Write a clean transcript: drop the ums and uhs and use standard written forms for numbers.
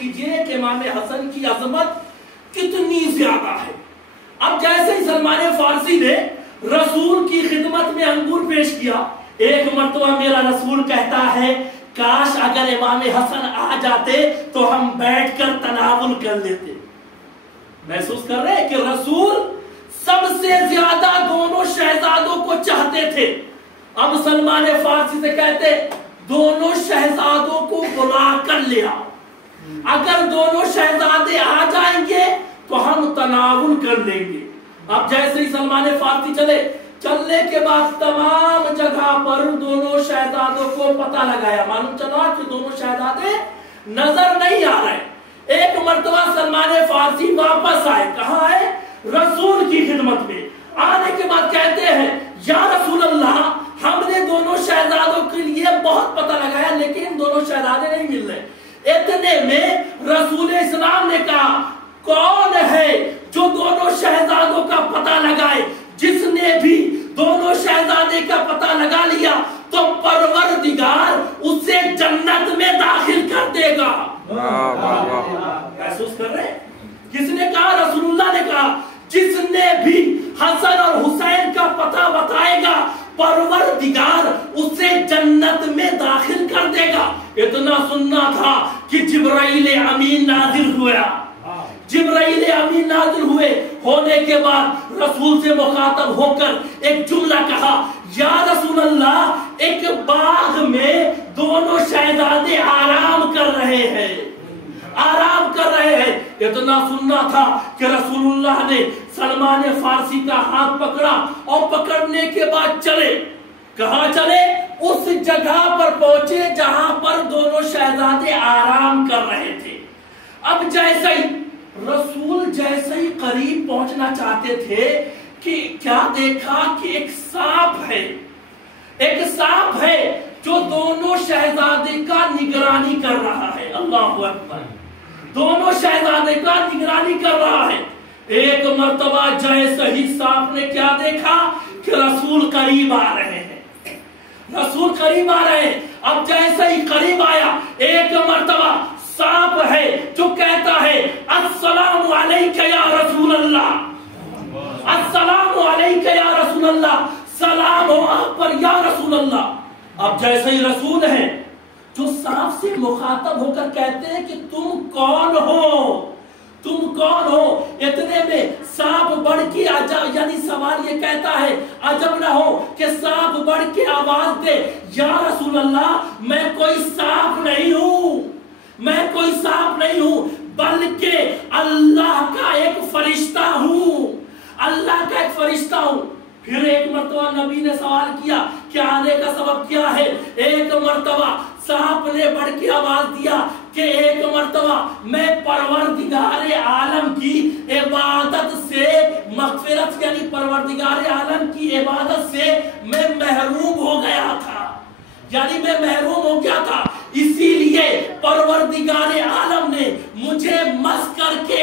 کیجئے کہ امام حسن کی عظمت کتنی زیادہ ہے۔ اب جیسے ہی سلمان فارسی نے رسول کی خدمت میں انگور پیش کیا، ایک مرتبہ میرا رسول کہتا ہے کاش اگر امام حسن آ جاتے تو ہم بیٹھ کر تناول کر لیتے۔ محسوس کر رہے ہیں کہ رسول سب سے زیادہ دونوں شہزادوں کو چاہتے تھے۔ اب سلمان فارسی سے کہتے دونوں شہزادوں کو بلا کر لے آؤ، اگر دونوں شہزادے آ جائیں گے تو ہم تناول کر لیں گے۔ اب جیسے ہی سلمان فارسی چلنے کے بعد تمام جگہ پر دونوں شہزادوں کو پتہ لگایا، معلوم چلا کہ دونوں شہزادے نظر نہیں آ رہے۔ ایک مرتبہ سلمان فارسی واپس آئے، کہاں آئے؟ رسول کی خدمت میں۔ آنے کے بعد کہتے ہیں یا رسول اللہ، ہم نے دونوں شہزادوں کے لیے بہت پتہ لگایا لیکن دونوں شہزادے نہیں مل رہے۔ اتنے میں رسول اسلام نے کہا کون ہے جو دونوں شہزادوں کا پتہ لگائے؟ جس نے بھی دونوں شہزادے کا پتہ لگا لیا تو پروردگار اسے جنت میں داخل کر دے گا۔ محسوس کر رہے ہیں؟ کس نے کہا؟ رسول اللہ نے کہا جس نے بھی حسن اور حسین کا پتہ بتائے گا پروردگار اسے جنت میں داخل کر دے گا۔ اتنا سننا تھا کہ جبرائیل امین نازل ہوا۔ جبرائیل امین نازل ہوئے، ہونے کے بعد رسول سے مخاطب ہو کر ایک جملہ کہا یا رسول اللہ، ایک باغ میں دونوں شہزادے آرام کر رہے ہیں، آرام کر رہے ہیں۔ اتنا سننا تھا کہ رسول اللہ نے سلمان فارسی کا ہاتھ پکڑا اور پکڑنے کے بعد چلے۔ کہاں چلے؟ اس جگہ پر پہنچے جہاں پر دونوں شہزادے آرام کر رہے تھے۔ اب جیسے ہی رسول ہی قریب پہنچنا چاہتے تھے کہ کیا دیکھا کہ ایک سانپ ہے جو دونوں شہزادے کا نگرانی کر رہا ہے۔ اللہ اکبر، دونوں شہزادے کا نگرانی کر رہا ہے۔ ایک مرتبہ جیسے ہی سانپ نے کیا دیکھا کہ رسول قریب آ رہے ہیں، رسول قریب آ رہے ہیں۔ اب جیسے ہی قریب آیا، ایک مرتبہ سانپ ہے جو کہتا ہے السلام علیکہ یا رسول اللہ، السلام علیکہ یا رسول اللہ، سلام ہو آپ پر یا رسول اللہ۔ اب جیسے ہی رسول ہیں جو سانپ سے مخاطب ہو کر کہتے ہیں کہ تم کون ہو، تم کون ہو؟ اتنے میں سانپ بڑھ کے یعنی سوال یہ کہتا ہے عجب نہ ہو کہ سانپ بڑھ کے آواز دے یا رسول اللہ، میں کوئی سانپ نہیں ہوں، میں کوئی سانپ نہیں ہوں بلکہ اللہ کا ایک فرشتہ ہوں، اللہ کا ایک فرشتہ ہوں۔ پھر ایک مرتبہ نبی نے سوال کیا کہ آنے کا سبب کیا ہے؟ ایک مرتبہ سانپ نے بڑھ کے آواز دیا کہ ایک مرتبہ میں پروردگار عالم کی عبادت سے مغفرت یعنی پروردگار عالم کی عبادت سے میں محروم ہو گیا تھا، یعنی میں محروم ہو گیا تھا، اسی لیے پروردگار عالم نے مجھے مس کر کے